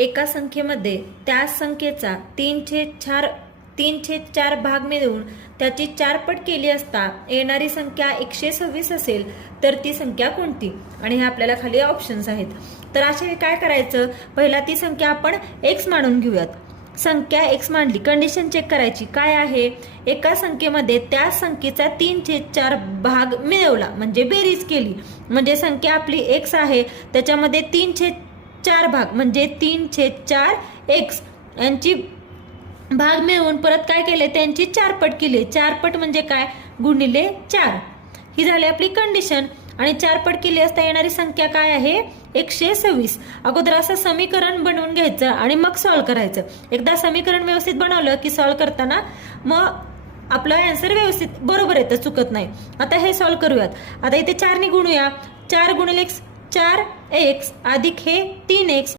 एका संख्येमध्ये त्या संख्येचा 3/4 भाग मिळवून त्याची 4 पट केली असता येणारी संख्या 126 असेल तर ती संख्या कोणती? आणि हे आपल्याला खाली ऑप्शन्स आहेत. तर अशा वेळी काय करायचं, पहिला ती संख्या आपण x मानून घेऊयात. संख्या x मांडली, कंडिशन चेक करायची काय आहे, एका संख्येमध्ये त्या संख्येचा 3/4 भाग मिळवला म्हणजे बेरीज केली, म्हणजे संख्या आपली x आहे त्याच्यामध्ये 3/4 भाग म्हणजे 3/4 x यांची भाग मिळवून परत काय केले, त्यांची 4 पट केली. 4 पट म्हणजे काय, गुणिले 4. ही झाली आपली कंडिशन. आणि 4 पट केली असता येणारी संख्या काय आहे, 126. अगोदर असं समीकरण बनवून घ्यायचं आणि मग सॉल्व्ह करायचं. एकदा समीकरण व्यवस्थित बनवलं की सॉल्व्ह करताना मग आपलं आन्सर व्यवस्थित बरोबर येतं, चुकत नाही. आता हे सॉल्व्ह करूयात. आता इथे 4 ने गुणूया. 4 गुणिले 4x अधिक हे 3x